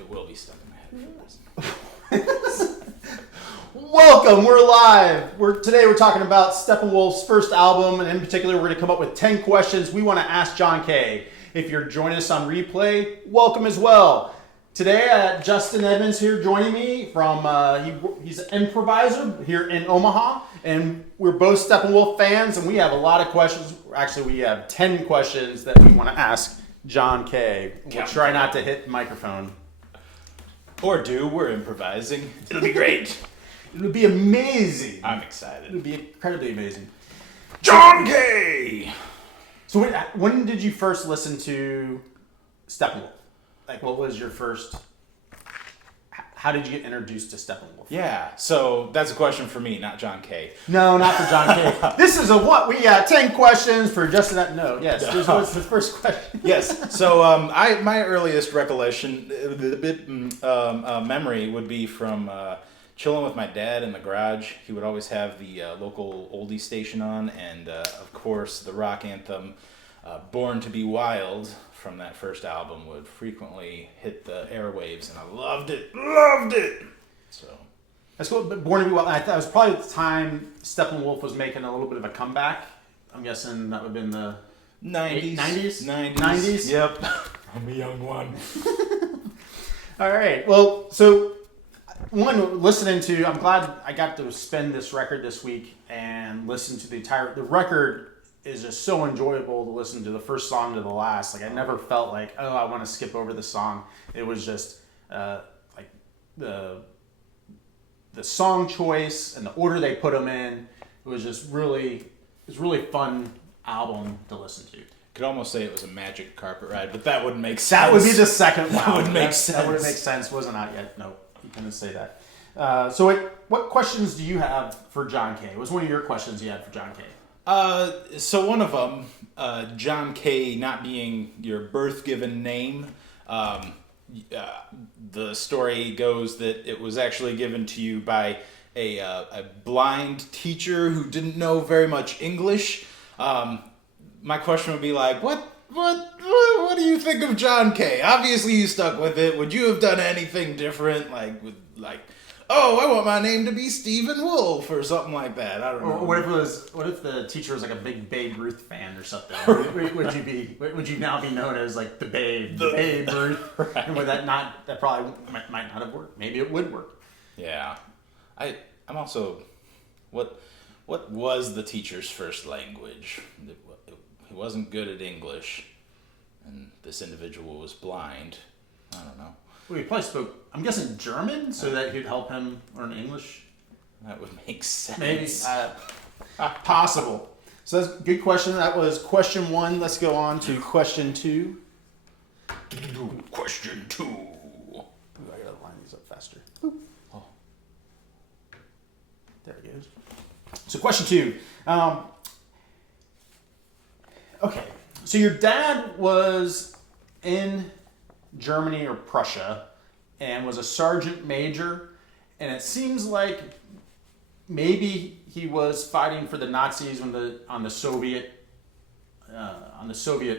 it will be stuck in my head for this. Welcome, we're live. Today we're talking about Steppenwolf's first album, and in particular we're going to come up with 10 questions we want to ask John Kay. If you're joining us on replay, welcome as well. Today, Justin Edmonds here joining me from, he's an improviser here in Omaha, and we're both Steppenwolf fans, and we have a lot of questions. Actually, we have 10 questions that we want to ask John Kay. We'll try not to hit the microphone. Or do, we're improvising. It'll be great. It'll be amazing. I'm excited. It'll be incredibly amazing. John Kay! So when did you first listen to Steppenwolf? Like, what was your first... How did you get introduced to Steppenwolf? Yeah, so that's a question for me, not John Kay. No, not for John Kay. This is a what? We got 10 questions for Justin... No, yes. What's the first question? Yes, so my earliest recollection, memory would be from... chilling with my dad in the garage. He would always have the local oldie station on, and of course the rock anthem Born to Be Wild from that first album would frequently hit the airwaves, and I loved it. So That's cool. But Born to Be Wild, I thought it was probably the time Steppenwolf was making a little bit of a comeback. I'm guessing that would have been the 90s. 90s? Yep. I'm a young one. All right. Well, so... I'm glad I got to spend this record this week and listen to the record is just so enjoyable to listen to the first song to the last. Like, I never felt like, oh, I want to skip over the song. It was just like the song choice and the order they put them in. It was just really fun album to listen to. Could almost say it was a magic carpet ride, but that wouldn't make sense. That would be the second one. That would make sense. That would make sense. Wasn't out yet. No. You couldn't say that. So what questions do you have for John Kay? What was one of your questions you had for John Kay? So one of them, John Kay not being your birth-given name, the story goes that it was actually given to you by a blind teacher who didn't know very much English. My question would be like, what do you think of John Kay? Obviously you stuck with it. Would you have done anything different? Oh, I want my name to be Stephen Wolf or something like that. I don't know. Or what if the teacher was like a big Babe Ruth fan or something? Would you now be known as like the Babe Ruth? Right. And would that probably might not have worked. Maybe it would work. Yeah. I'm also, what was the teacher's first language? He wasn't good at English, and this individual was blind. I don't know. Well, he probably spoke, I'm guessing, German, so that he'd help him learn English. That would make sense. Maybe. Possible. So that's a good question. That was question 1. Let's go on to question 2. Question 2. Ooh, I gotta line these up faster. Ooh. Oh. There it goes. So question 2. Okay, so your dad was in Germany or Prussia and was a sergeant major, and it seems like maybe he was fighting for the Nazis on the Soviet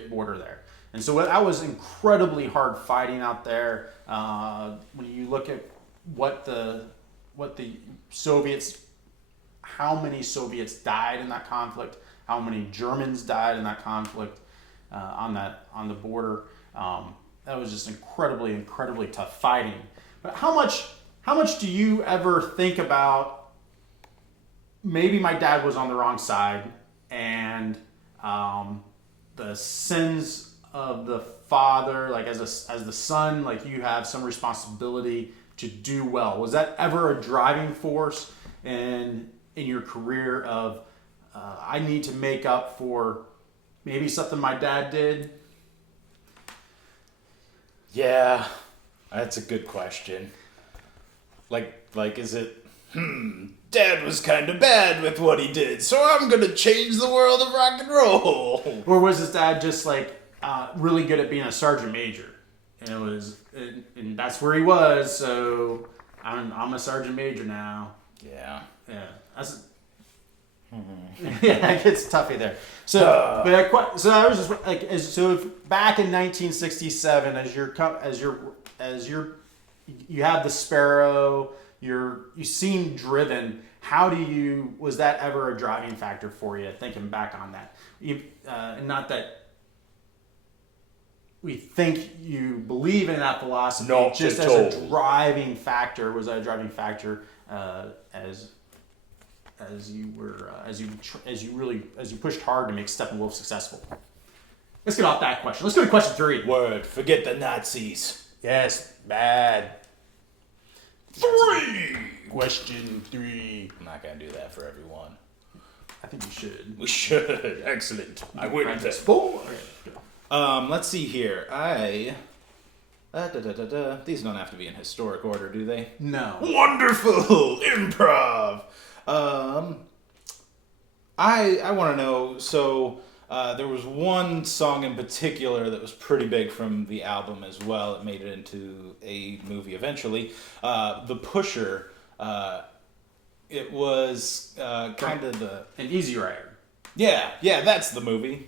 border there. And so that was incredibly hard fighting out there. When you look at what the Soviets, how many Soviets died in that conflict, how many Germans died in that conflict on the border. That was just incredibly tough fighting. But how much do you ever think about maybe my dad was on the wrong side and the sins of the father, like as the son, like you have some responsibility to do well. Was that ever a driving force in your career of I need to make up for maybe something my dad did? Yeah, that's a good question. Like, is it, Dad was kind of bad with what he did, so I'm going to change the world of rock and roll? Or was his dad just really good at being a sergeant major? And that's where he was, so I'm a sergeant major now. Yeah. Yeah. Yeah, it gets toughy there. So I was just like, so if back in 1967, as you're you have the sparrow. You seem driven. Was that ever a driving factor for you? Thinking back on that, and not that we think you believe in that philosophy. No, just as a driving factor. Was that a driving factor as you pushed hard to make Steppenwolf successful? Let's get off that question. Let's go to question 3. Word. Forget the Nazis. Yes, bad. 3. Question 3. I'm not gonna do that for everyone. I think you should. We should. Excellent. I win this. 4. Let's see here. These don't have to be in historic order, do they? No. Wonderful improv. I want to know. So there was one song in particular that was pretty big from the album as well. It made it into a movie eventually. The Pusher. It was kind of An Easy Rider. Yeah, that's the movie.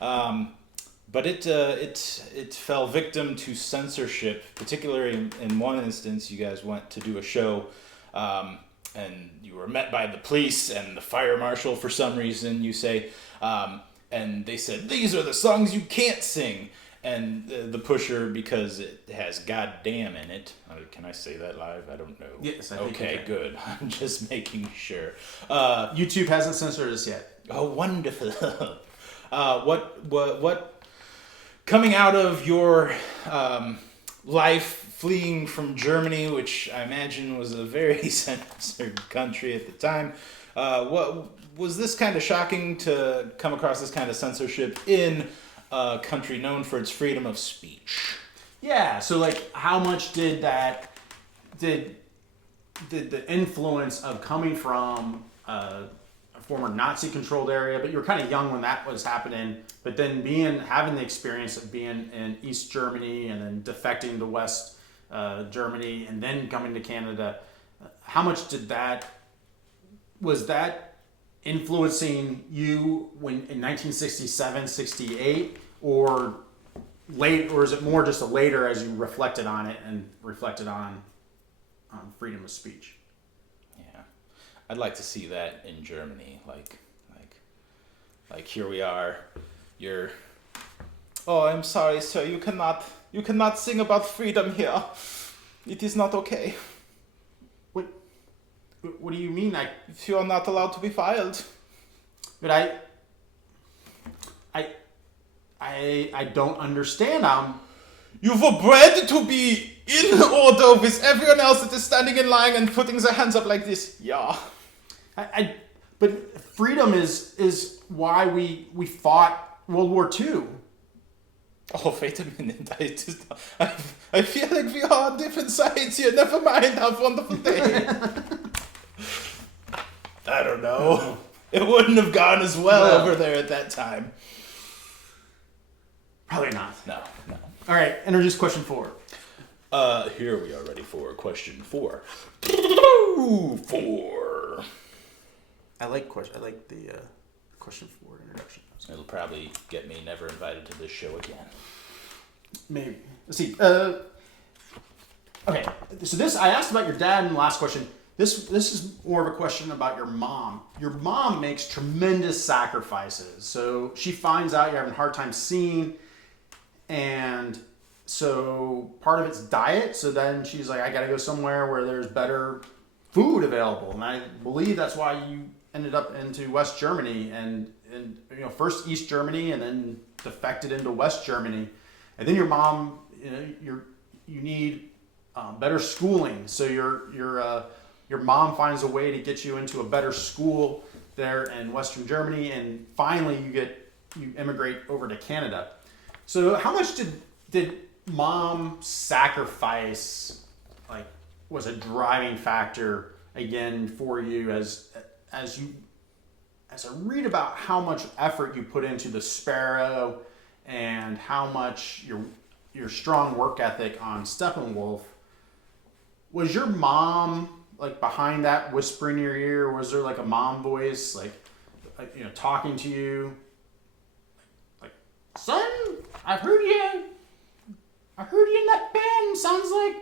But it fell victim to censorship, particularly in one instance. You guys went to do a show, and you were met by the police and the fire marshal for some reason, you say, and they said, "These are the songs you can't sing." And the Pusher, because it has "goddamn" in it. Can I say that live? I don't know. Yes, I think okay, good. I'm just making sure. YouTube hasn't censored us yet. Oh, wonderful. What coming out of your life fleeing from Germany, which I imagine was a very censored country at the time, what was this kind of shocking to come across this kind of censorship in a country known for its freedom of speech? Yeah, so like how much did the influence of coming from a former Nazi controlled area, but you were kind of young when that was happening, but then having the experience of being in East Germany and then defecting to West Germany and then coming to Canada, how much was that influencing you when in 1967, 68, or late, or is it more just a later as you reflected on it and reflected on freedom of speech? Yeah, I'd like to see that in Germany. Like here we are. Oh, I'm sorry, sir. You cannot sing about freedom here. It is not okay. What do you mean? If you are not allowed to be filed. But I don't understand. You were bred to be in order with everyone else that is standing in line and putting their hands up like this. Yeah. But freedom is why we fought World War II. Oh, wait a minute. I feel like we are on different sides here. Never mind. Have a wonderful day. I don't know. It wouldn't have gone as well over there at that time. Probably not. No. All right, introduce question 4. Here we are ready for question 4. 4. I like the question 4 introduction. It'll probably get me never invited to this show again. Maybe. Let's see. Okay, so I asked about your dad in the last question. This is more of a question about your mom. Your mom makes tremendous sacrifices. So she finds out you're having a hard time seeing, and so part of it's diet. So then she's like, I got to go somewhere where there's better food available. And I believe that's why you ended up into West Germany and first East Germany and then defected into West Germany. And then your mom, you need better schooling. So your mom finds a way to get you into a better school there in Western Germany, and finally you immigrate over to Canada. So how much did mom sacrifice was a driving factor again for you as I read about how much effort you put into the Sparrow and how much your strong work ethic on Steppenwolf? Was your mom behind that, whispering in your ear? Or was there a mom voice talking to you, son, I heard you in that band. Sounds like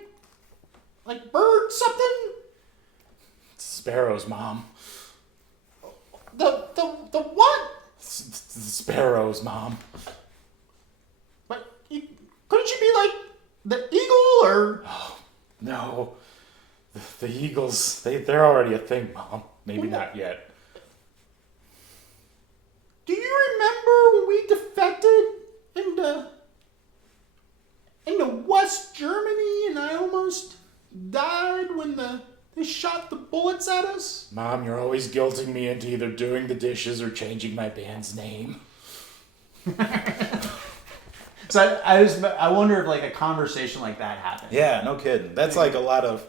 like bird something? Sparrows, Mom. The what? The sparrows, Mom. But couldn't you be like the eagle or? Oh, no. The eagles, they're already a thing, Mom. Maybe not yet. Do you remember when we defected into West Germany and I almost died when they shot the bullets at us? Mom, you're always guilting me into either doing the dishes or changing my band's name. So I wonder if like a conversation like that happened. Yeah, no kidding. That's like a lot of...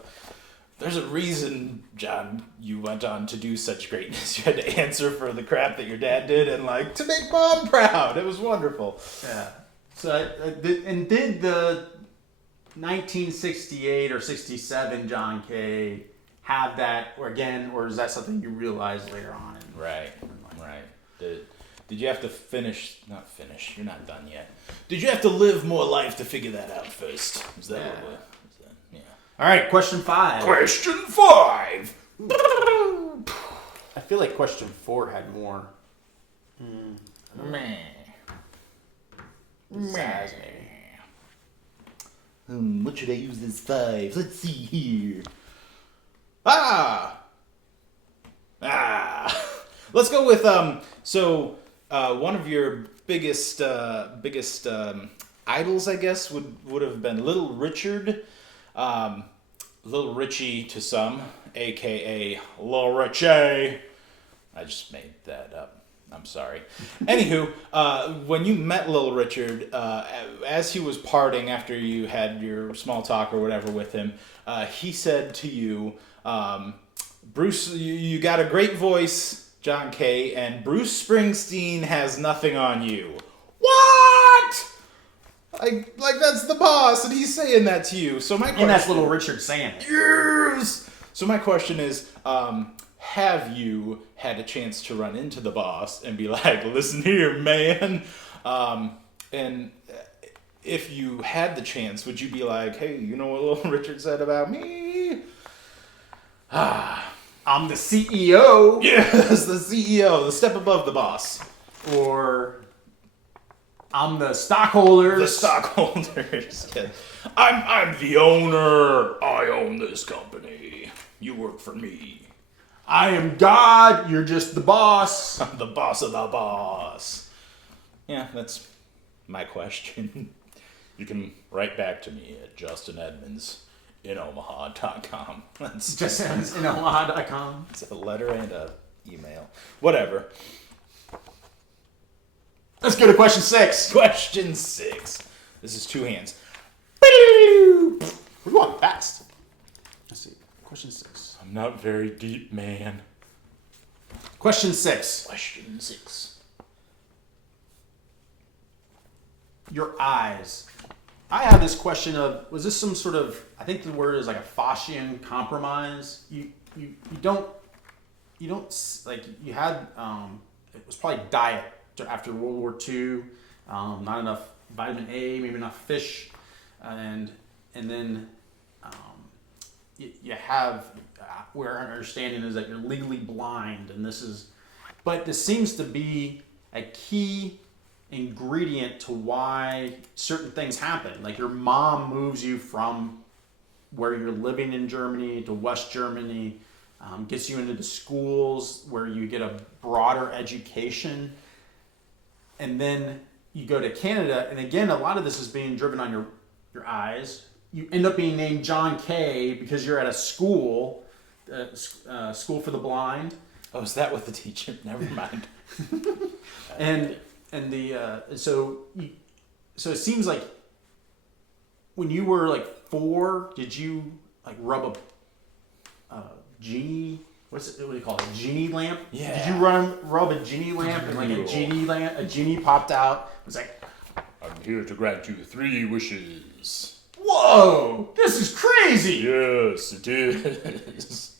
There's a reason, John, you went on to do such greatness. You had to answer for the crap that your dad did and like to make Mom proud. It was wonderful. Yeah. So did the 1968 or 67 John Kay have that or is that something you realized later on? Right. Did you have to not finish? You're not done yet. Did you have to live more life to figure that out first? Is that what we're... Yeah. All right, question 5. Question 5. I feel like question 4 had more. What should I use as 5? Let's see here. Let's go with one of your biggest idols, I guess, would have been Little Richard. Little Richie to some, aka Little Richie. I just made that up. I'm sorry. Anywho, when you met Little Richard, as he was parting after you had your small talk or whatever with him, he said to you, Bruce, you got a great voice, John Kay, and Bruce Springsteen has nothing on you. What? Like that's the boss, and he's saying that to you. So my question, and that's Little Richard saying it. Yes. So my question is, have you had a chance to run into the boss and be like, listen here, man? And if you had the chance, would you be like, hey, you know what Little Richard said about me? I'm the CEO. Yes, the CEO, the step above the boss. Or I'm the stockholders. The stockholders. Yeah. I'm the owner. I own this company. You work for me. I am God. You're just the boss. I'm the boss of the boss. Yeah, that's my question. You can write back to me at justinedmondsin.omaha.com. That's justinedmondsin.omaha.com. It's a letter and a email. Whatever. Let's go to question 6. Question 6. This is 2 hands. We're going fast. Let's see. Question 6. I'm not very deep, man. Question 6. Question 6. Your eyes. I have this question of, was this some sort of, I think the word is like a Faustian compromise. You don't, like, you had, it was probably diet after World War II, not enough vitamin A, maybe enough fish, and then you have, where our understanding is that you're legally blind, and this seems to be a key ingredient to why certain things happen. Like your mom moves you from where you're living in Germany to West Germany, gets you into the schools where you get a broader education, and then you go to Canada, and again, a lot of this is being driven on your eyes. You end up being named John Kay because you're at a school, school for the blind. Oh, is that what the teacher? Never mind. So it seems like when you were like 4, did you like rub a genie? What do you call it? A genie lamp? Yeah. Did you rub a genie lamp and like a genie popped out? It was like, I'm here to grant you 3 wishes. Whoa! This is crazy! Yes, it is.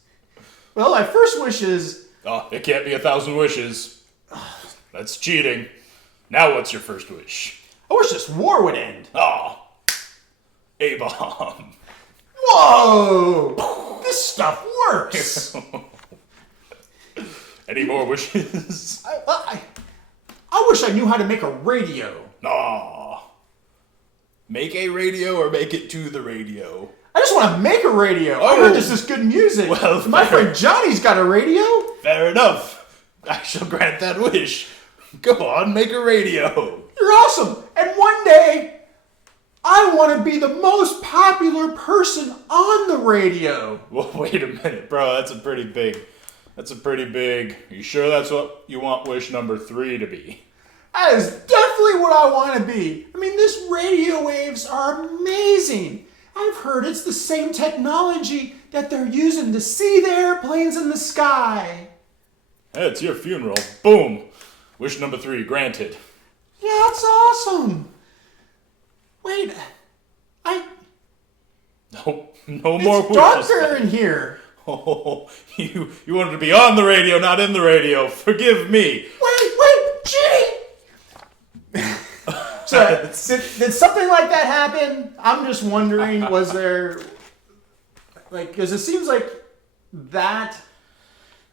Well, my first wish is... Oh, it can't be 1,000 wishes. That's cheating. Now what's your first wish? I wish this war would end. Oh, A-bomb. Whoa! Whoa! This stuff works. Any more wishes? I wish I knew how to make a radio. Aw. Make a radio or make it to the radio? I just want to make a radio. I heard this is good music. Well, my friend Johnny's got a radio. Fair enough. I shall grant that wish. Go on, make a radio. You're awesome. And one day, I want to be the most popular person on the radio. Well, wait a minute, bro. That's a pretty big. Are you sure that's what you want wish number 3 to be? That is definitely what I want to be. I mean, these radio waves are amazing. I've heard it's the same technology that they're using to see the airplanes in the sky. Hey, it's your funeral. Boom. Wish number 3 granted. Yeah, that's awesome. Wait, No more wishes. It's darker in here. Oh, you wanted to be on the radio, not in the radio. Forgive me. Wait, Ginny! So, did something like that happen? I'm just wondering, was there... because it seems like that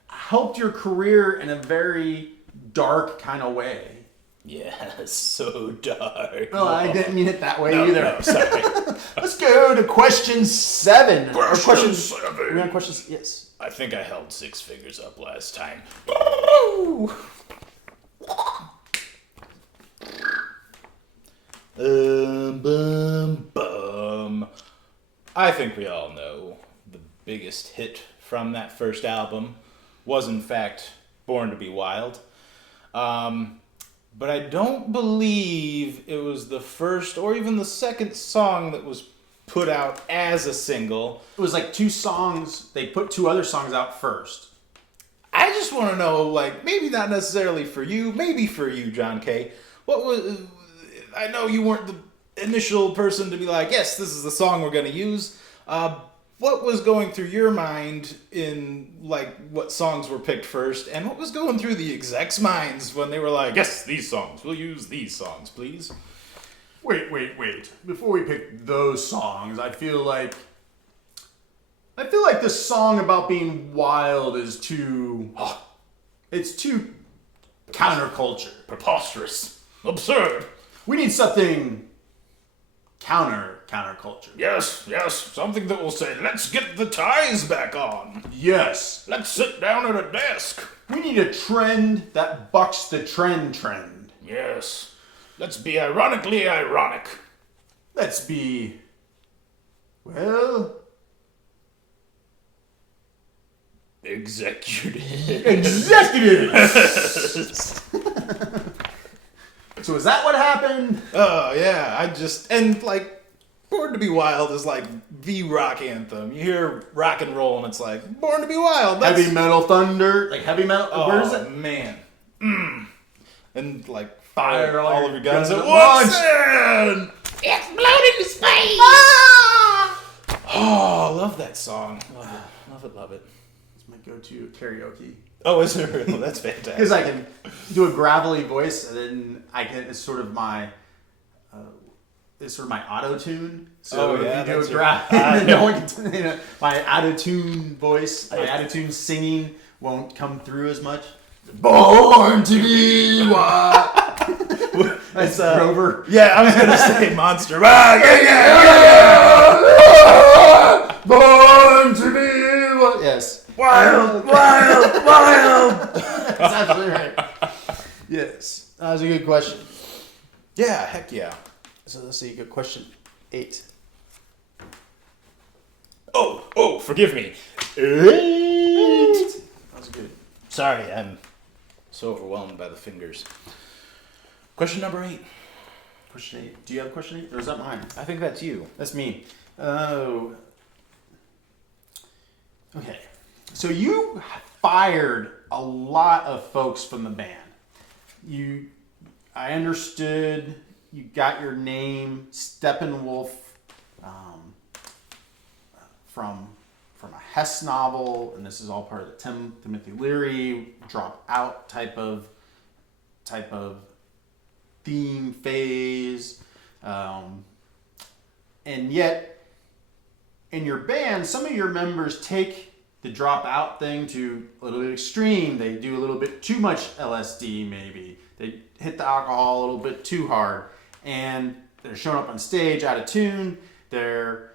helped your career in a very dark kind of way. Yeah, so dark. Oh, I didn't mean it that way No, either. no, sorry. Let's go to question 7. Question 7. We're on questions, yes. I think I held 6 fingers up last time. I think we all know the biggest hit from that first album was in fact Born to Be Wild. But I don't believe it was the first or even the second song that was put out as a single. It was like 2 songs. They put 2 other songs out first. I just want to know, like, maybe not necessarily for you, maybe for you, John Kay. What was... I know you weren't the initial person to be like, yes, this is the song we're going to use. What was going through your mind in, like, what songs were picked first, and what was going through the execs' minds when they were like, yes, these songs, we'll use these songs, please? Wait. Before we pick those songs, I feel like this song about being wild is too... it's too counterculture. Preposterous. Absurd. We need something counterculture. Yes, something that will say, let's get the ties back on. Yes. Let's sit down at a desk. We need a trend that bucks the trend. Yes. Let's be ironically ironic. Let's be... well... Executives. So is that what happened? Oh, yeah. And, like, Born to Be Wild is, like, the rock anthem. You hear rock and roll, and it's like, Born to Be Wild. That's... Heavy metal thunder. Like, heavy metal... Oh, where is it? Man. And, like, Fire all of your guns at once. And... Explode into space! Ah! Oh, I love that song. Love it. It's my go-to karaoke. Oh, is it really? That's fantastic. Because I can do a gravelly voice, and then it's sort of my auto tune. So oh, yeah, if you do that's a gravel, no one can, my auto tune voice, my auto tune singing won't come through as much. Born to be wild. That's Grover. Yeah, I was gonna say Monster. Born to be wild. Yes. Wild. That's absolutely right. Yes. That was a good question. Yeah, heck yeah. So let's see. Good question 8. Oh, forgive me. 8. That was good. Sorry, I'm so overwhelmed by the fingers. Question number 8. Question 8. Do you have question 8? Or is that mine? I think that's you. That's me. Oh. Okay. So you fired a lot of folks from the band. I understood you got your name Steppenwolf from a Hess novel, and this is all part of the Timothy Leary drop out type of theme phase, and yet in your band, some of your members take the dropout thing to a little bit extreme. They do a little bit too much LSD, maybe. They hit the alcohol a little bit too hard. And they're showing up on stage out of tune. They're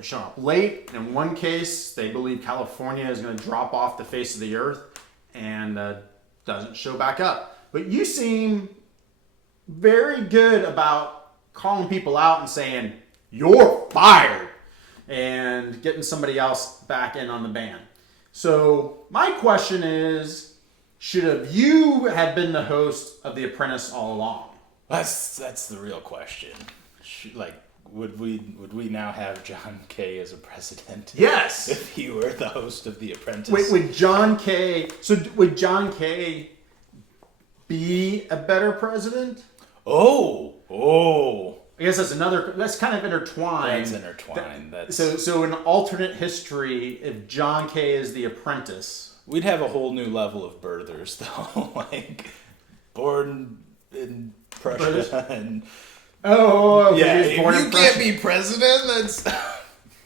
showing up late. In one case, they believe California is going to drop off the face of the earth and doesn't show back up. But you seem very good about calling people out and saying, "You're fired," and getting somebody else back in on the band. So my question is, should have you have been the host of The Apprentice all along? That's the real question. Would we now have John Kay as a president? Yes. If he were the host of The Apprentice. Wait, would John Kay be a better president? Oh. I guess that's kind of intertwined. That's intertwined. So in alternate history, if John Kay is the apprentice, we'd have a whole new level of birthers, though. Like, born in Prussia and... Oh, yeah, if you can't be president,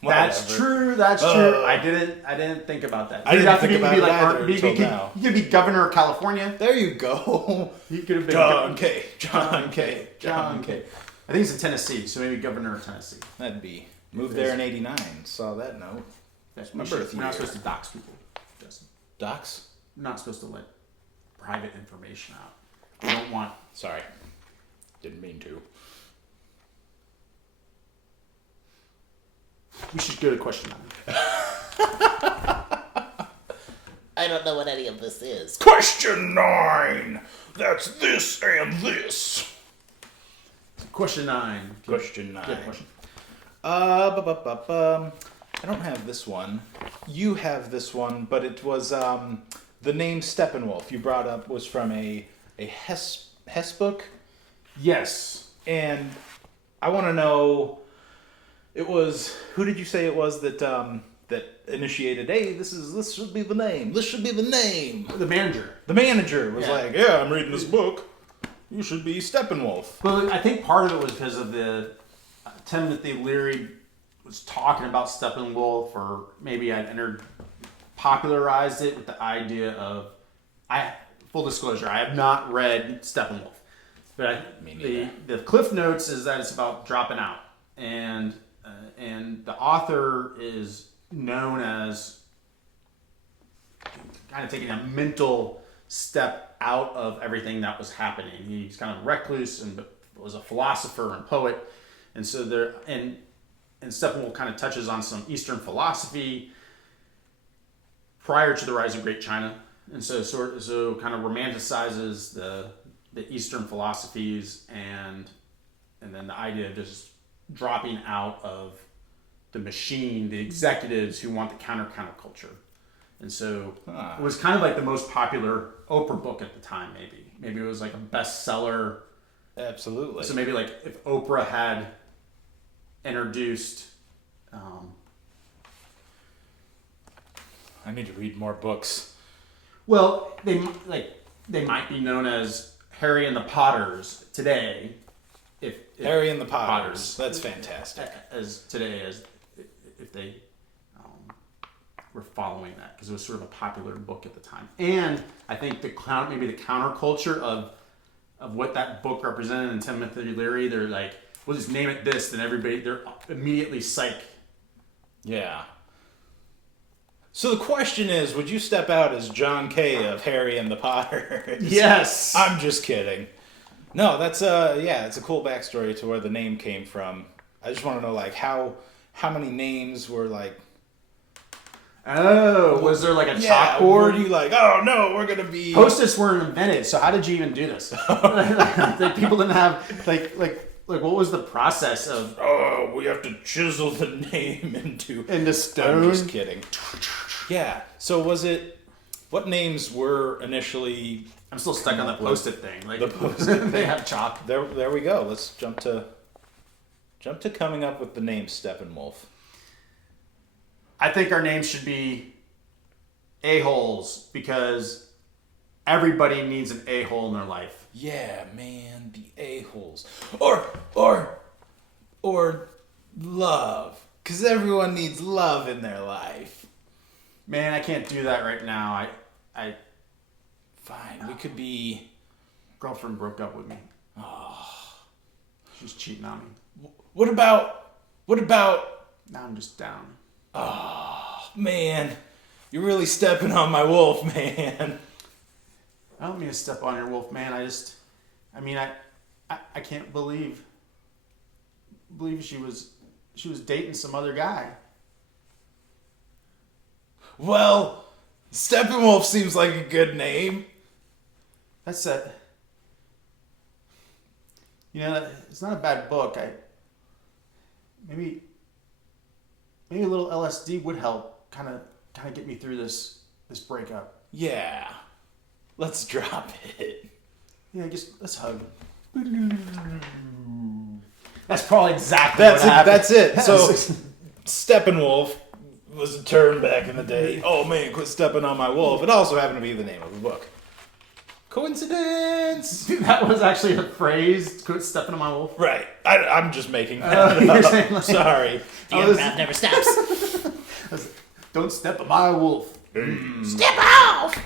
that's true. That's true. I didn't think about that. I didn't think about it either until now. You could be governor of California. There you go. You could have been John Kay. I think it's in Tennessee, so maybe governor of Tennessee. That'd be. Moved there in '89. Saw that note. That's my birth We're year. not supposed to dox people, Justin. Docs? We're not supposed to let private information out. We don't want... Sorry. Didn't mean to. We should go to question 9. I don't know what any of this is. Question 9. That's this and this. Question 9. Question 9. Good question. I don't have this one. You have this one, but it was the name Steppenwolf you brought up was from a Hess book. Yes. And I want to know, it was, who did you say it was that that initiated, hey, this should be the name. This should be the name. The manager. The manager was Yeah. like, yeah, I'm reading this book. You should be Steppenwolf. Well, I think part of it was because of the Timothy Leary was talking about Steppenwolf, or maybe I popularized it with the idea of, full disclosure, I have not read Steppenwolf, but Me neither. the Cliff Notes is that it's about dropping out, and the author is known as kind of taking a mental step out of everything that was happening. He's kind of recluse and was a philosopher and poet, and so there and Steppenwolf kind of touches on some Eastern philosophy prior to the rise of Great China, and so kind of romanticizes the Eastern philosophies and then the idea of just dropping out of the machine, the executives who want the counterculture. And so it was kind of like the most popular Oprah book at the time, maybe. Maybe it was like a bestseller. Absolutely. So maybe like if Oprah had introduced... I need to read more books. Well, they might be known as Harry and the Potters today. If Harry and the Potters. That's fantastic. As if they were following that, because it was sort of a popular book at the time. And I think maybe the counterculture of what that book represented in Timothy Leary, they're like, we'll just name it this, then they're immediately psych. Yeah. So the question is, would you step out as John Kay of Harry and the Potters? Yes. I'm just kidding. No, that's it's a cool backstory to where the name came from. I just want to know, like, how many names were like. Oh, was there like a chalkboard? Were you like, oh no, we're gonna be Post-its weren't invented, so how did you even do this? Like, people didn't have like what was the process of? Oh, we have to chisel the name into stone. I'm just kidding. Yeah. So was it? What names were initially? I'm still stuck on the Post-it thing. Like The Post-it they have chalk. There we go. Let's jump to coming up with the name Steppenwolf. I think our names should be a-holes, because everybody needs an a-hole in their life. Yeah, man, the a-holes. Or love. Because everyone needs love in their life. Man, I can't do that right now. I Fine, we could be... Girlfriend broke up with me. Oh. She's cheating on me. What about... Now I'm just down. Oh, man. You're really stepping on my wolf, man. I don't mean to step on your wolf, man. I can't believe she was dating some other guy. Well, Steppenwolf seems like a good name. That's it. It's not a bad book. Maybe a little LSD would help kind of get me through this breakup. Yeah. Let's drop it. Yeah, let's hug. That's probably exactly what happened. That's it. So, Steppenwolf was a term back in the day. Oh man, quit stepping on my wolf. It also happened to be the name of the book. Coincidence? That was actually a phrase, quit stepping on my wolf. Right. I'm just making that you're up. saying Sorry. The improv never stops. Don't step on my wolf. Step off!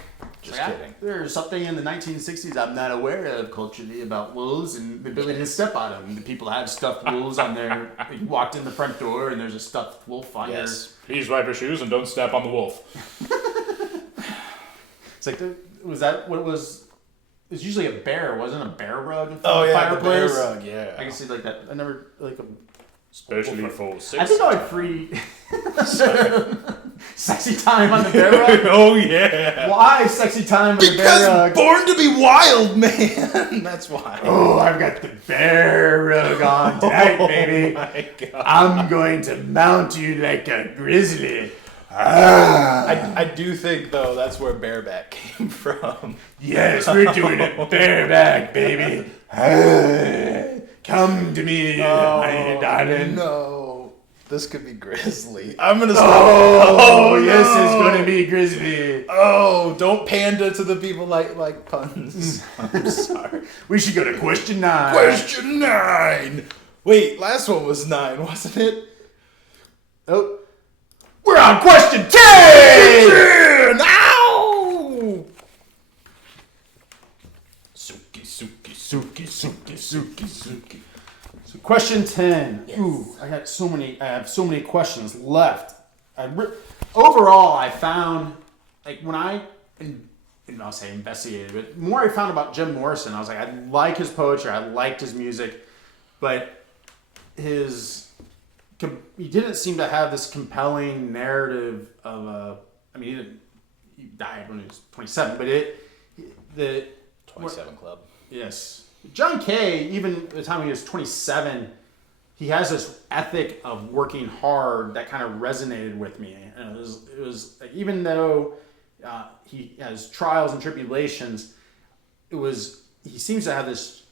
Just kidding. There's something in the 1960s I'm not aware of culturally about wolves and the ability to step on them. The people had stuffed wolves on their... You walked in the front door and there's a stuffed wolf on your... Please wipe your shoes and don't step on the wolf. It's like, was that what it was? It was usually a bear, wasn't a bear rug in front Oh of the yeah, the bear fireplace? rug, yeah. I can see like that. I never like a... Especially for 6. I think I would free sexy time on the bear rug. Oh yeah. Why sexy time on the bear rug? Born to be wild, man. That's why. Oh, I've got the bear rug on tonight, baby. My God. I'm going to mount you like a grizzly. I do think though that's where bareback came from. Yes, we're doing it bareback, baby. Come to me, my darling. No, this could be grizzly. I'm gonna. Yes, it's going to be grizzly. Oh, don't panda to the people like puns. I'm sorry. We should go to question 9. Question 9. Wait, last one was 9, wasn't it? Oh, we're on question 10. Ow! Suki. So question 10. Yes. Ooh, I have so many questions left. Overall, I found like when I'll say investigated, but the more I found about Jim Morrison, I was like, I like his poetry, I liked his music, but he didn't seem to have this compelling narrative of he died when he was 27, but the 27 Club. Yes. John Kay, even at the time he was 27, he has this ethic of working hard that kind of resonated with me. And it was like, even though he has trials and tribulations, he seems to have this,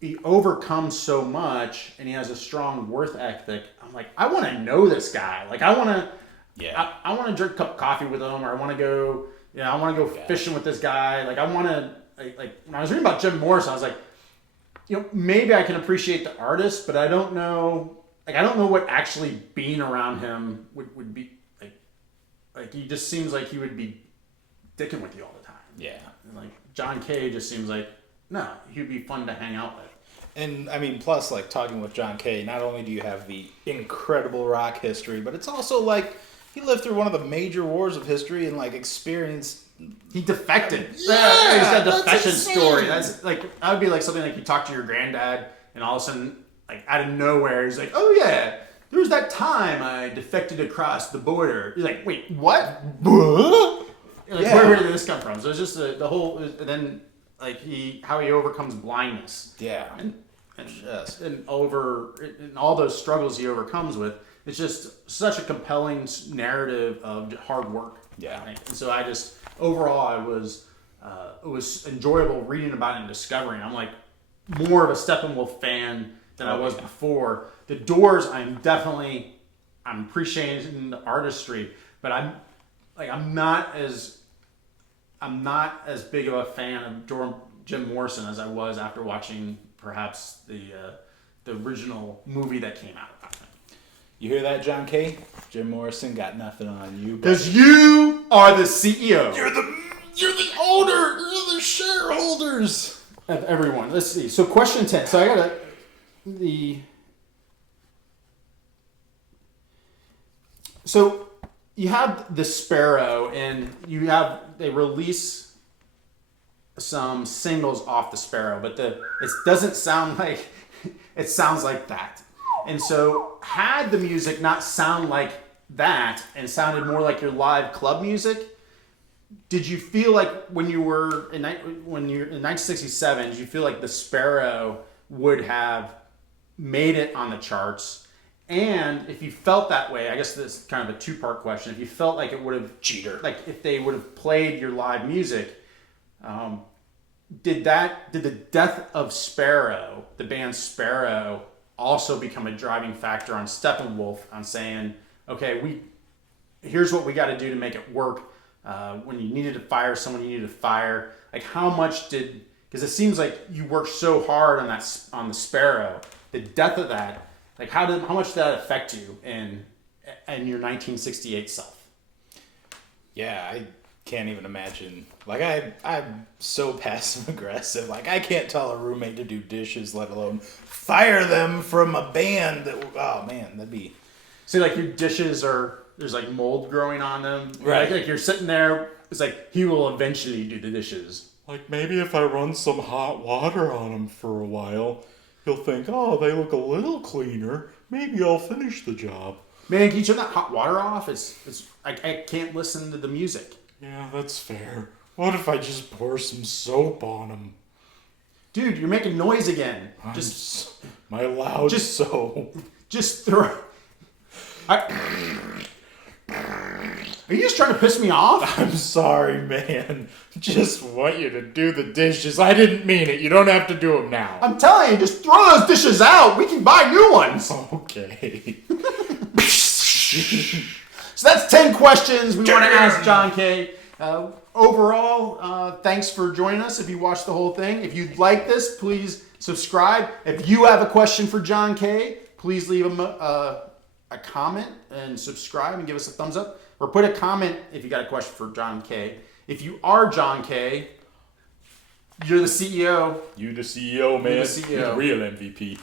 he overcomes so much and he has a strong worth ethic. I'm like, I want to know this guy. Like, I want to drink a cup of coffee with him, or I want to go, fishing with this guy. Like, I want to, like when I was reading about Jim Morrison, I was like, maybe I can appreciate the artist, but I don't know what actually being around him would be like. Like, he just seems like he would be dicking with you all the time. Yeah. And like John Kay just seems like, no, he would be fun to hang out with. And I mean, plus, like, talking with John Kay, not only do you have the incredible rock history, but it's also like he lived through one of the major wars of history and like experienced. He defected. Yeah, he's got a that's defection insane. story. That's like, that would be like something like you talk to your granddad and all of a sudden, like out of nowhere, he's like, oh yeah, there was that time I defected across the border. You're like, wait, what? Like, where did this come from? So it's just the whole, and then like how he overcomes blindness. Yeah. And all those struggles he overcomes with. It's just such a compelling narrative of hard work. Yeah. Right? And so overall, it was enjoyable reading about it and discovering. I'm like more of a Steppenwolf fan than I was before. The Doors, I'm appreciating the artistry, but I'm not as big of a fan of Jim Morrison as I was after watching perhaps the original movie that came out about him. You hear that, John Kay? Jim Morrison got nothing on you. Because you are the CEO. You're the owner. You're the shareholders Of everyone. Let's see. So question 10. So I got So you have the Sparrow, and they release some singles off the Sparrow, but it doesn't sound like it sounds like that. And so had the music not sound like that and sounded more like your live club music, did you feel like when you're in 1967, did you feel like the Sparrow would have made it on the charts? And if you felt that way, I guess this is kind of a two-part question. If you felt like it would have cheater, like if they would have played your live music, did the death of Sparrow, the band Sparrow, also become a driving factor on Steppenwolf on saying, okay, here's what we got to do to make it work. When you needed to fire someone, you needed to fire. Like how much because it seems like you worked so hard on the Sparrow. The death of that, like how much did that affect you in your 1968 self? Yeah, I can't even imagine. Like I'm so passive aggressive. Like I can't tell a roommate to do dishes, let alone fire them from a band. Oh man, that'd be. See, like your dishes there's like mold growing on them. Right. Like you're sitting there. It's like he will eventually do the dishes. Like maybe if I run some hot water on them for a while, he'll think, oh, they look a little cleaner. Maybe I'll finish the job. Man, can you turn that hot water off? I can't listen to the music. Yeah, that's fair. What if I just pour some soap on them? Dude, you're making noise again. My loud soap. Just throw. Are you just trying to piss me off? I'm sorry, man. Just want you to do the dishes. I didn't mean it. You don't have to do them now. I'm telling you, just throw those dishes out. We can buy new ones. Okay. So that's 10 questions we want to ask John Kay. Overall, thanks for joining us. If you watched the whole thing, if you like this, please subscribe. If you have a question for John Kay, please leave him a comment and subscribe and give us a thumbs up. Or put a comment if you got a question for John Kay. If you are John Kay, you're the CEO. You the CEO, man. You're the CEO. You're the real MVP.